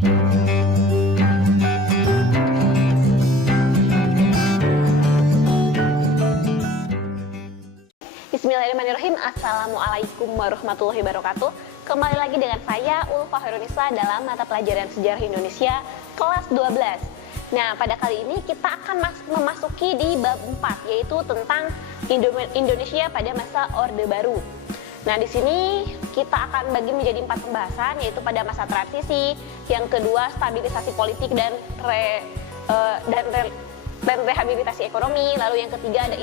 Bismillahirrahmanirrahim. Assalamualaikum warahmatullahi wabarakatuh. Kembali lagi dengan saya Ulfa Hairunisa dalam mata pelajaran Sejarah Indonesia kelas 12. Nah, pada kali ini kita akan memasuki di bab 4, yaitu tentang Indonesia pada masa Orde Baru. Nah, di sini kita akan bagi menjadi 4 pembahasan, yaitu pada masa transisi, yang kedua stabilisasi politik dan rehabilitasi ekonomi, lalu yang ketiga ada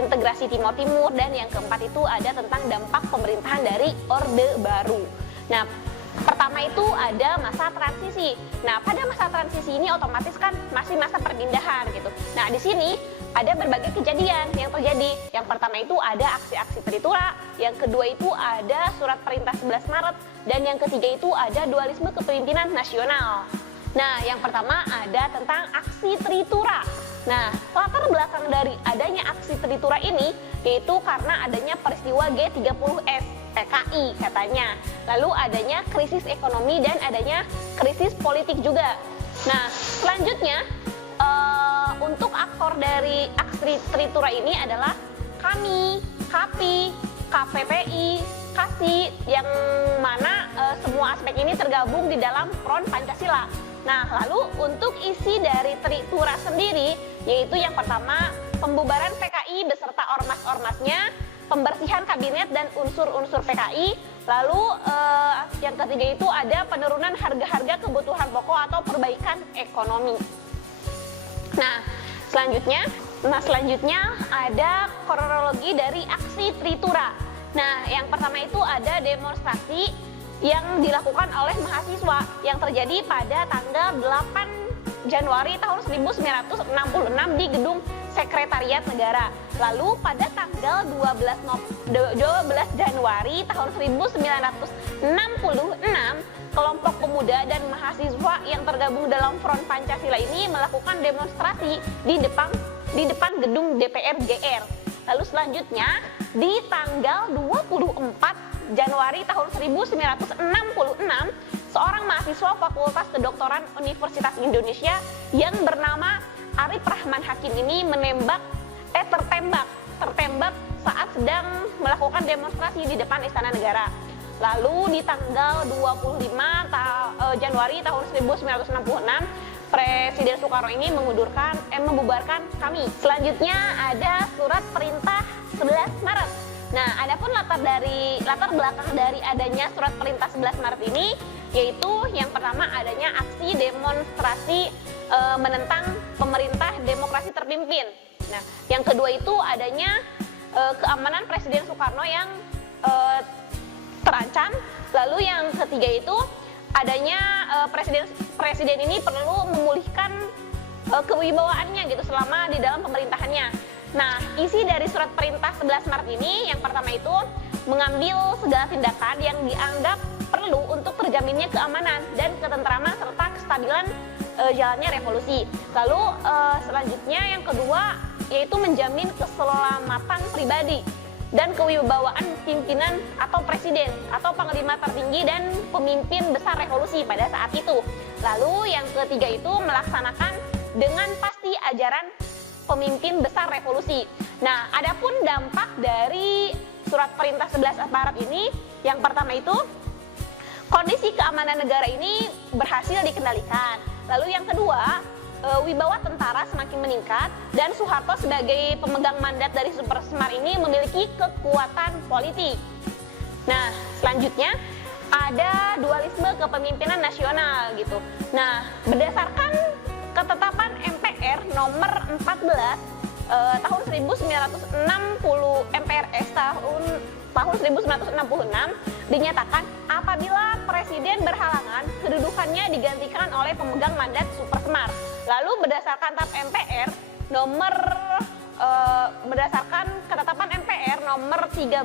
integrasi Timur Timur, dan yang keempat itu ada tentang dampak pemerintahan dari Orde Baru. Nah, pertama itu ada masa transisi. Nah, pada masa transisi ini otomatis kan masih masa perpindahan gitu. Nah, di sini ada berbagai kejadian yang terjadi. Yang pertama itu ada aksi-aksi Tritura, yang kedua itu ada surat perintah 11 Maret, dan yang ketiga itu ada dualisme kepemimpinan nasional. Nah, yang pertama ada tentang aksi Tritura. Nah, latar belakang dari adanya aksi Tritura ini yaitu karena adanya peristiwa G30S PKI katanya. Lalu adanya krisis ekonomi dan adanya krisis politik juga. Nah, selanjutnya untuk aktor dari aksi Tritura ini adalah kami, KAPI, KPPI, KASI, yang mana semua aspek ini tergabung di dalam Front Pancasila. Nah, lalu untuk isi dari Tritura sendiri, yaitu yang pertama pembubaran PKI beserta ormas-ormasnya, pembersihan kabinet dan unsur-unsur PKI, lalu yang ketiga itu ada penurunan harga-harga kebutuhan pokok atau perbaikan ekonomi. Nah, selanjutnya ada kronologi dari aksi Tritura. Nah, yang pertama itu ada demonstrasi yang dilakukan oleh mahasiswa yang terjadi pada tanggal 8 Januari tahun 1966 di Gedung Sekretariat Negara. Lalu pada tanggal 12 Januari tahun 1966, kelompok pemuda dan mahasiswa yang tergabung dalam Front Pancasila ini melakukan demonstrasi di depan gedung DPR GR. Lalu selanjutnya di tanggal 24 Januari tahun 1966, seorang mahasiswa Fakultas Kedokteran Universitas Indonesia yang bernama Arif Rahman Hakim ini tertembak saat sedang melakukan demonstrasi di depan Istana Negara. Lalu di tanggal 25 Januari tahun 1966, Presiden Soekarno ini membubarkan kami. Selanjutnya ada surat perintah 11 Maret. Nah, adapun latar belakang dari adanya surat perintah 11 Maret ini yaitu yang pertama adanya aksi demonstrasi menentang pemerintah demokrasi terpimpin. Nah, yang kedua itu adanya keamanan Presiden Soekarno yang terancam. Lalu yang ketiga itu adanya presiden ini perlu memulihkan kewibawaannya gitu selama di dalam pemerintahannya. Nah, isi dari surat perintah 11 Maret ini yang pertama itu mengambil segala tindakan yang dianggap perlu untuk terjaminnya keamanan dan ketentraman serta kestabilan jalannya revolusi. Lalu selanjutnya yang kedua yaitu menjamin keselamatan pribadi dan kewibawaan pimpinan atau presiden atau panglima tertinggi dan pemimpin besar revolusi pada saat itu. Lalu yang ketiga itu melaksanakan dengan pasti ajaran pemimpin besar revolusi. Nah, adapun dampak dari surat perintah 11 Maret ini, yang pertama itu kondisi keamanan negara ini berhasil dikendalikan. Lalu yang kedua, wibawa tentara semakin meningkat dan Soeharto sebagai pemegang mandat dari Super Semar ini memiliki kekuatan politik. Nah, selanjutnya ada dualisme kepemimpinan nasional gitu. Nah, berdasarkan ketetapan MPR nomor 14 tahun 1960 MPRS tahun 1966 dinyatakan apabila presiden berhalangan kedudukannya digantikan oleh pemegang mandat Super Semar. Lalu berdasarkan berdasarkan ketetapan MPR nomor 13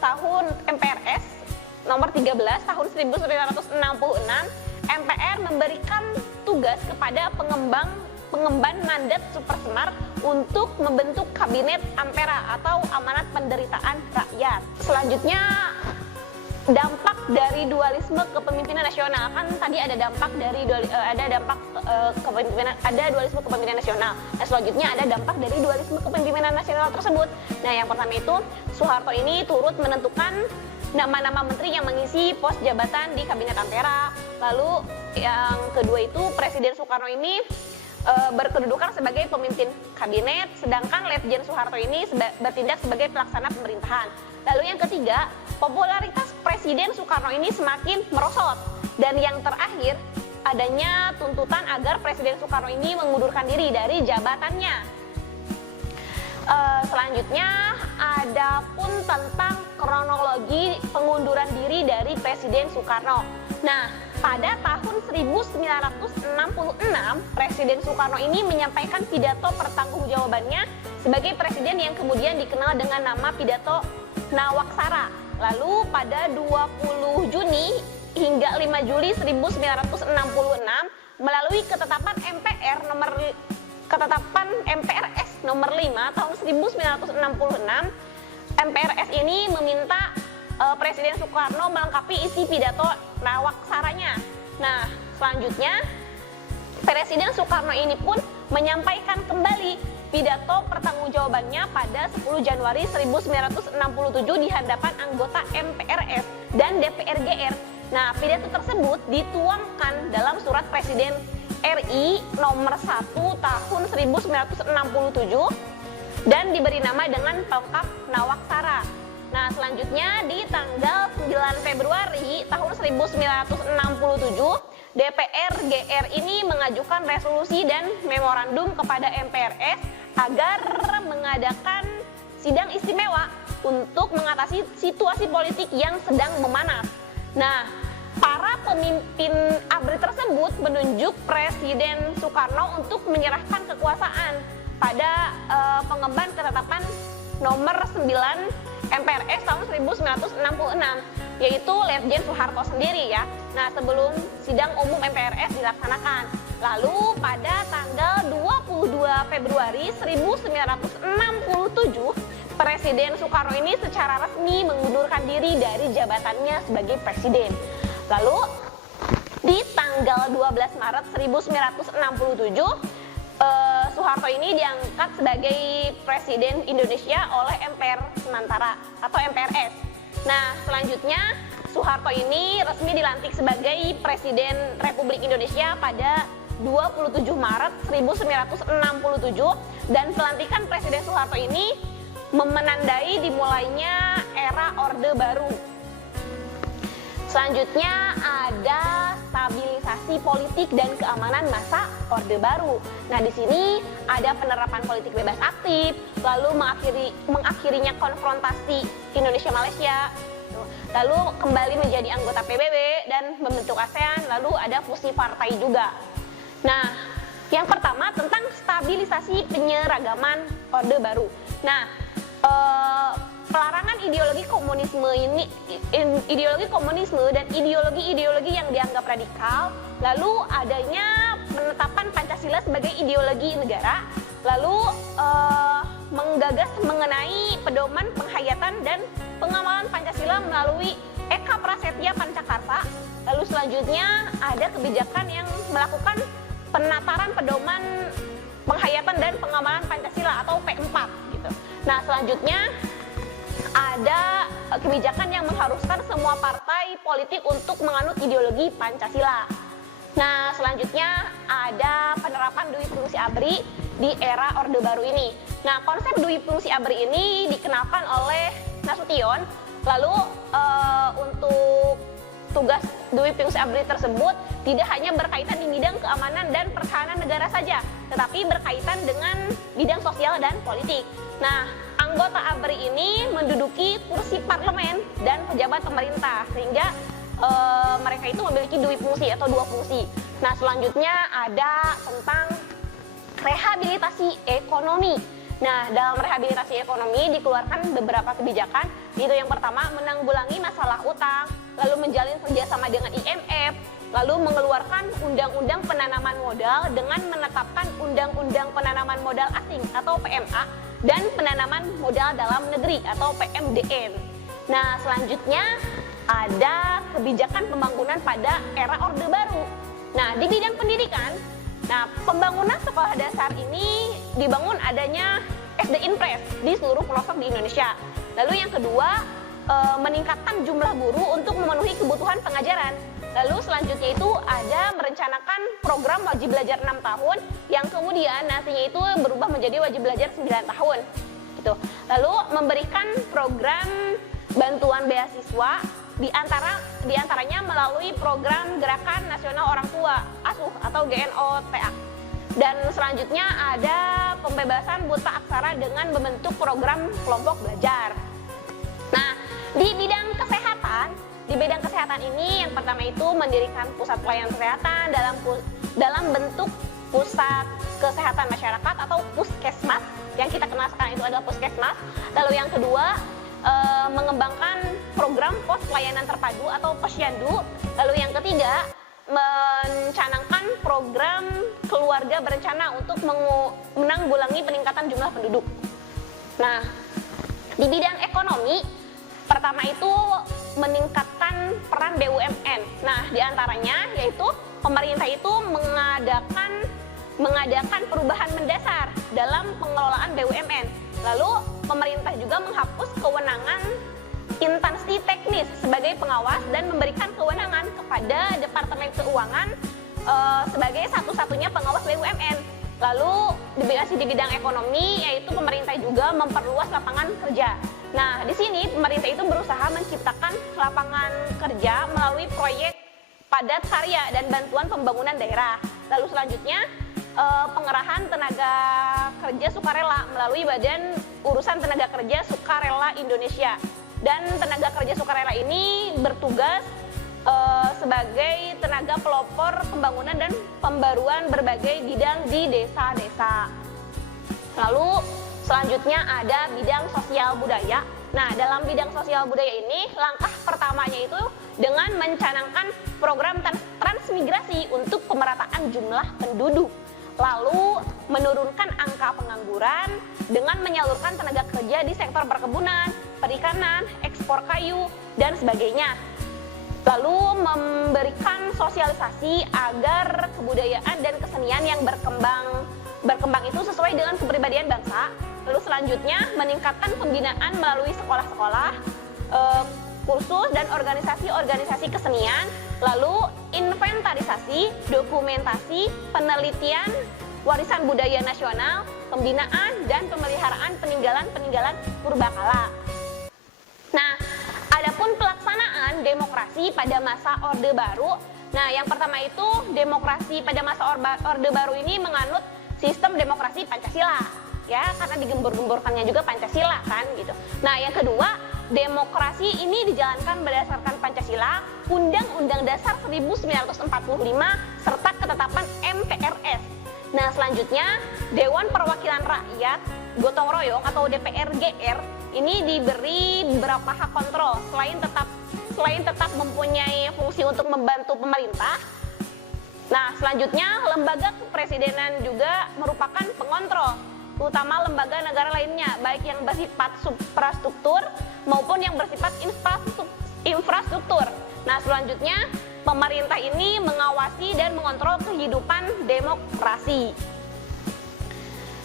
tahun MPRS nomor 13 tahun 1966, MPR memberikan tugas kepada pengemban mandat Super Semar untuk membentuk kabinet Ampera atau amanat penderitaan rakyat. Selanjutnya, dampak dari dualisme kepemimpinan nasional. Kan tadi ada dampak dari kepemimpinan, ada dualisme kepemimpinan nasional. Nah, selanjutnya ada dampak dari dualisme kepemimpinan nasional tersebut. Nah, yang pertama itu Soeharto ini turut menentukan nama-nama menteri yang mengisi pos jabatan di Kabinet Ampera. Lalu yang kedua itu Presiden Soekarno ini berkedudukan sebagai pemimpin kabinet, sedangkan Letjen Soeharto ini bertindak sebagai pelaksana pemerintahan. Lalu yang ketiga, popularitas Presiden Soekarno ini semakin merosot. Dan yang terakhir, adanya tuntutan agar Presiden Soekarno ini mengundurkan diri dari jabatannya. Selanjutnya, ada pun tentang kronologi pengunduran diri dari Presiden Soekarno. Nah, pada tahun 1966, Presiden Soekarno ini menyampaikan pidato pertanggungjawabannya sebagai presiden yang kemudian dikenal dengan nama pidato Nawaksara. Lalu pada 20 Juni hingga 5 Juli 1966 melalui ketetapan MPRS nomor 5 tahun 1966, MPRS ini meminta Presiden Soekarno melengkapi isi pidato Nawaksaranya. Nah, selanjutnya Presiden Soekarno ini pun menyampaikan kembali pidato pertanggungjawabannya pada 10 Januari 1967 di hadapan anggota MPRS dan DPR GR. Nah, pidato tersebut dituangkan dalam surat Presiden RI nomor 1 tahun 1967 dan diberi nama dengan pelengkap Nawaksara. Nah, selanjutnya di tanggal 9 Februari tahun 1967, DPR GR ini mengajukan resolusi dan memorandum kepada MPRS agar mengadakan sidang istimewa untuk mengatasi situasi politik yang sedang memanas. Nah, para pemimpin ABRI tersebut menunjuk Presiden Soekarno untuk menyerahkan kekuasaan pada pengemban ketetapan nomor 9 MPRS tahun 1966, yaitu Letjen Soeharto sendiri ya. Nah, sebelum sidang umum MPRS dilaksanakan. Lalu pada tanggal 22 Februari 1967, Presiden Soekarno ini secara resmi mengundurkan diri dari jabatannya sebagai presiden. Lalu di tanggal 12 Maret 1967, Soeharto ini diangkat sebagai Presiden Indonesia oleh MPR sementara atau MPRS. Nah, selanjutnya Soeharto ini resmi dilantik sebagai Presiden Republik Indonesia pada 27 Maret 1967 dan pelantikan Presiden Soeharto ini menandai dimulainya era Orde Baru. Selanjutnya ada stabilisasi politik dan keamanan masa Orde Baru. Nah, di sini ada penerapan politik bebas aktif, lalu mengakhirinya konfrontasi Indonesia-Malaysia, lalu kembali menjadi anggota PBB dan membentuk ASEAN, lalu ada fusi partai juga. Nah, yang pertama tentang stabilisasi penyeragaman Orde Baru. Nah, pelarangan ideologi komunisme dan ideologi-ideologi yang dianggap radikal, lalu adanya penetapan Pancasila sebagai ideologi negara, lalu menggagas mengenai pedoman penghayatan dan pengamalan Pancasila melalui Eka Prasetya Pancakarsa. Lalu selanjutnya ada kebijakan yang melakukan penataran pedoman penghayatan dan pengamalan Pancasila atau P4 gitu. Nah, selanjutnya ada kebijakan yang mengharuskan semua partai politik untuk menganut ideologi Pancasila. Nah, selanjutnya ada penerapan Dui Fungsi ABRI di era Orde Baru ini. Nah, konsep Dui Fungsi ABRI ini dikenalkan oleh Nasution. Lalu untuk tugas Dui Fungsi ABRI tersebut tidak hanya berkaitan di bidang keamanan dan pertahanan negara saja, tetapi berkaitan dengan bidang sosial dan politik. Nah, anggota ABRI ini menduduki kursi parlemen dan pejabat pemerintah, sehingga mereka itu memiliki dua fungsi atau dua fungsi. Nah, selanjutnya ada tentang rehabilitasi ekonomi. Nah, dalam rehabilitasi ekonomi dikeluarkan beberapa kebijakan, yaitu yang pertama menanggulangi masalah utang, lalu menjalin kerjasama dengan IMF, lalu mengeluarkan undang-undang penanaman modal dengan menetapkan undang-undang penanaman modal asing atau PMA dan penanaman modal dalam negeri atau PMDN. Nah, selanjutnya ada kebijakan pembangunan pada era Orde Baru. Nah, di bidang pendidikan, nah pembangunan sekolah dasar ini dibangun adanya SD Impres di seluruh pelosok di Indonesia. Lalu yang kedua, meningkatkan jumlah guru untuk memenuhi kebutuhan pengajaran. Lalu selanjutnya itu ada merencanakan program wajib belajar 6 tahun yang kemudian nantinya itu berubah menjadi wajib belajar 9 tahun. Gitu. Lalu memberikan program bantuan beasiswa di antaranya melalui program Gerakan Nasional Orang Tua Asuh atau GNOTA. Dan selanjutnya ada pembebasan buta aksara dengan membentuk program kelompok belajar. Nah, di bidang kesehatan ini yang pertama itu mendirikan pusat pelayanan kesehatan dalam bentuk pusat kesehatan masyarakat atau puskesmas, yang kita kenal sekarang itu adalah puskesmas. Lalu yang kedua, mengembangkan program pos pelayanan terpadu atau posyandu. Lalu yang ketiga, mencanangkan program keluarga berencana untuk menanggulangi peningkatan jumlah penduduk. Nah, di bidang ekonomi, pertama itu meningkatkan peran BUMN. Nah, diantaranya yaitu pemerintah itu mengadakan perubahan mendasar dalam pengelolaan BUMN. Lalu pemerintah juga menghapus kewenangan instansi teknis sebagai pengawas dan memberikan kewenangan kepada Departemen Keuangan sebagai satu-satunya pengawas BUMN. Lalu di bidang ekonomi yaitu pemerintah juga memperluas lapangan kerja. Nah, di sini pemerintah itu berusaha menciptakan lapangan kerja melalui proyek padat karya dan bantuan pembangunan daerah. Lalu selanjutnya pengerahan tenaga kerja sukarela melalui Badan Urusan Tenaga Kerja Sukarela Indonesia. Dan tenaga kerja sukarela ini bertugas sebagai tenaga pelopor pembangunan dan pembaruan berbagai bidang di desa-desa. Lalu selanjutnya ada bidang sosial budaya. Nah, dalam bidang sosial budaya ini langkah pertamanya itu dengan mencanangkan program transmigrasi untuk pemerataan jumlah penduduk. Lalu menurunkan angka pengangguran dengan menyalurkan tenaga kerja di sektor perkebunan, perikanan, ekspor kayu, dan sebagainya. Lalu memberikan sosialisasi agar kebudayaan dan kesenian yang berkembang itu sesuai dengan kepribadian bangsa. Lalu selanjutnya meningkatkan pembinaan melalui sekolah-sekolah, kursus dan organisasi-organisasi kesenian. Lalu inventarisasi, dokumentasi, penelitian, warisan budaya nasional, pembinaan dan pemeliharaan peninggalan-peninggalan purbakala. Nah, adapun pelaksanaan demokrasi pada masa Orde Baru. Nah, yang pertama itu demokrasi pada masa Orde Baru ini menganut sistem demokrasi Pancasila, ya, karena digembur-gemburkannya juga Pancasila kan gitu. Nah, yang kedua, demokrasi ini dijalankan berdasarkan Pancasila, Undang-Undang Dasar 1945 serta ketetapan MPRS. Nah, selanjutnya Dewan Perwakilan Rakyat gotong royong atau DPR-GR ini diberi beberapa hak kontrol selain tetap mempunyai fungsi untuk membantu pemerintah. Nah, selanjutnya lembaga kepresidenan juga merupakan pengontrol, terutama lembaga negara lainnya, baik yang bersifat suprastruktur maupun yang bersifat infrastruktur. Nah, selanjutnya pemerintah ini mengawasi dan mengontrol kehidupan demokrasi.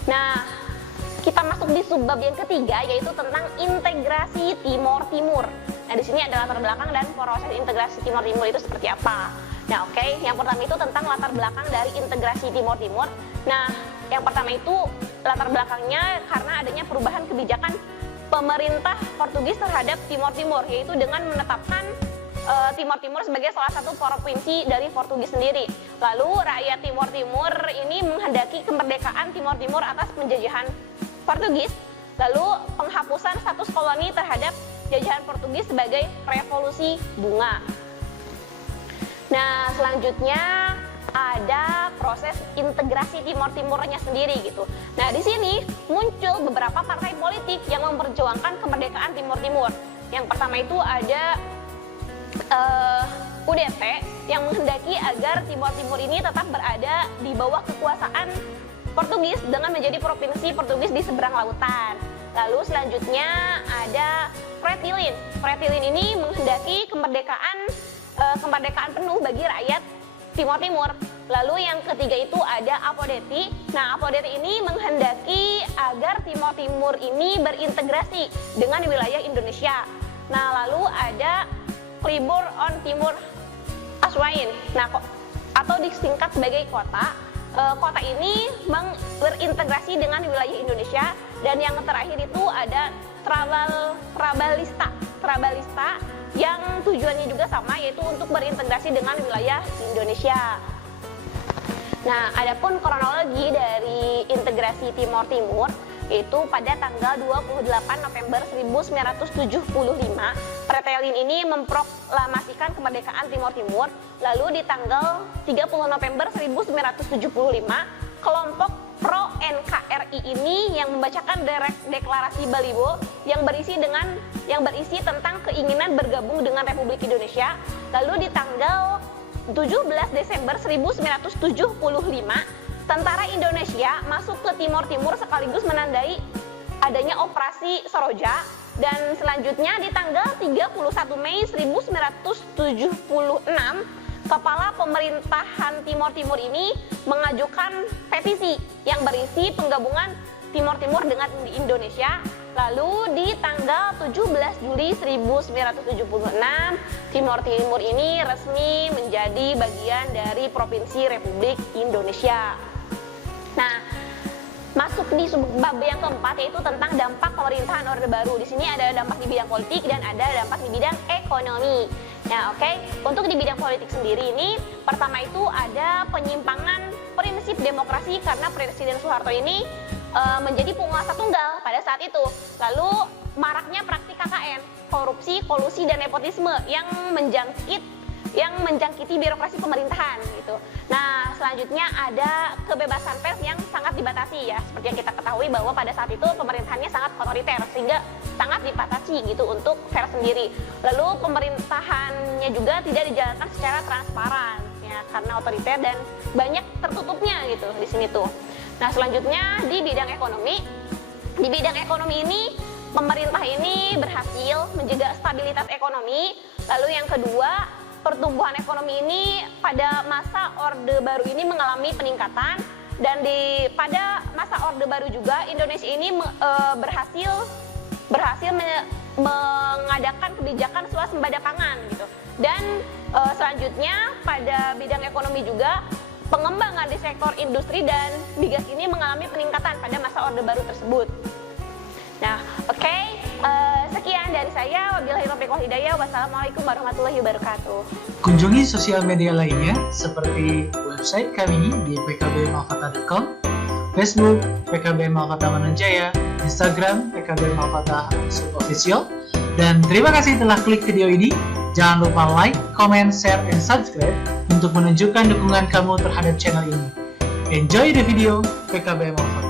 Nah, kita masuk di subbab yang ketiga, yaitu tentang integrasi Timor Timur. Nah, di sini ada latar belakang dan proses integrasi Timor Timur itu seperti apa. Nah, oke, yang pertama itu tentang latar belakang dari integrasi Timor Timur. Nah, yang pertama itu latar belakangnya karena adanya perubahan kebijakan pemerintah Portugis terhadap Timor Timur, yaitu dengan menetapkan Timor Timur sebagai salah satu provinsi dari Portugis sendiri. Lalu rakyat Timor Timur ini menghendaki kemerdekaan Timor Timur atas penjajahan Portugis. Lalu penghapusan status koloni terhadap jajahan Portugis sebagai revolusi bunga. Nah, selanjutnya ada proses integrasi Timor Timurnya sendiri gitu. Nah, di sini muncul beberapa partai politik yang memperjuangkan kemerdekaan Timor Timur. Yang pertama itu ada UDP yang menghendaki agar Timor Timur ini tetap berada di bawah kekuasaan Portugis dengan menjadi provinsi Portugis di seberang lautan. Lalu selanjutnya ada Fretilin. Fretilin ini menghendaki kemerdekaan penuh bagi rakyat Timor Timur. Lalu yang ketiga itu ada Apodeti. Nah, Apodeti ini menghendaki agar Timor Timur ini berintegrasi dengan wilayah Indonesia. Nah, lalu ada Klibur on Timur Aswain. Nah, atau disingkat sebagai kota. Kota ini berintegrasi dengan wilayah Indonesia. Dan yang terakhir itu ada Trabalista yang tujuannya juga sama, yaitu untuk berintegrasi dengan wilayah Indonesia. Nah, adapun kronologi dari integrasi Timor Timur itu pada tanggal 28 November 1975, Fretilin ini memproklamasikan kemerdekaan Timor Timur. Lalu di tanggal 30 November 1975, kelompok pro NKRI ini yang membacakan deklarasi Balibo yang berisi tentang keinginan bergabung dengan Republik Indonesia. Lalu di tanggal 17 Desember 1975, tentara Indonesia masuk ke Timor Timur sekaligus menandai adanya operasi Soroja. Dan selanjutnya di tanggal 31 Mei 1976, Kepala Pemerintahan Timor Timur ini mengajukan petisi yang berisi penggabungan Timor Timur dengan Indonesia. Lalu di tanggal 17 Juli 1976, Timor Timur ini resmi menjadi bagian dari Provinsi Republik Indonesia. Nah, masuk di bab yang keempat, yaitu tentang dampak pemerintahan Orde Baru. Di sini ada dampak di bidang politik dan ada dampak di bidang ekonomi. Nah, untuk di bidang politik sendiri ini, pertama itu ada penyimpangan prinsip demokrasi karena Presiden Soeharto ini menjadi penguasa tunggal pada saat itu. Lalu maraknya praktik KKN, korupsi, kolusi, dan nepotisme yang menjangkiti birokrasi pemerintahan gitu. Nah, selanjutnya ada kebebasan pers yang sangat dibatasi ya. Seperti yang kita ketahui bahwa pada saat itu pemerintahannya sangat otoriter sehingga sangat dibatasi gitu untuk pers sendiri. Lalu pemerintahannya juga tidak dijalankan secara transparan ya, karena otoriter dan banyak tertutupnya gitu di sini tuh. Nah, selanjutnya di bidang ekonomi. Di bidang ekonomi ini pemerintah ini berhasil menjaga stabilitas ekonomi. Lalu yang kedua, pertumbuhan ekonomi ini pada masa Orde Baru ini mengalami peningkatan, dan pada masa Orde Baru juga Indonesia ini berhasil mengadakan kebijakan swasembada pangan gitu. Dan selanjutnya pada bidang ekonomi juga pengembangan di sektor industri dan migas ini mengalami peningkatan pada masa Orde Baru tersebut. Nah, sekian dari saya. Wabillahi taufiq wal hidayah. Wassalamualaikum warahmatullahi wabarakatuh. Kunjungi sosial media lainnya seperti website kami di pkbmalfata.com, Facebook PKB Malfata Mananjaya, Instagram PKB Malfata Official. Dan terima kasih telah klik video ini. Jangan lupa like, comment, share, and subscribe untuk menunjukkan dukungan kamu terhadap channel ini. Enjoy the video, PKB Malfata.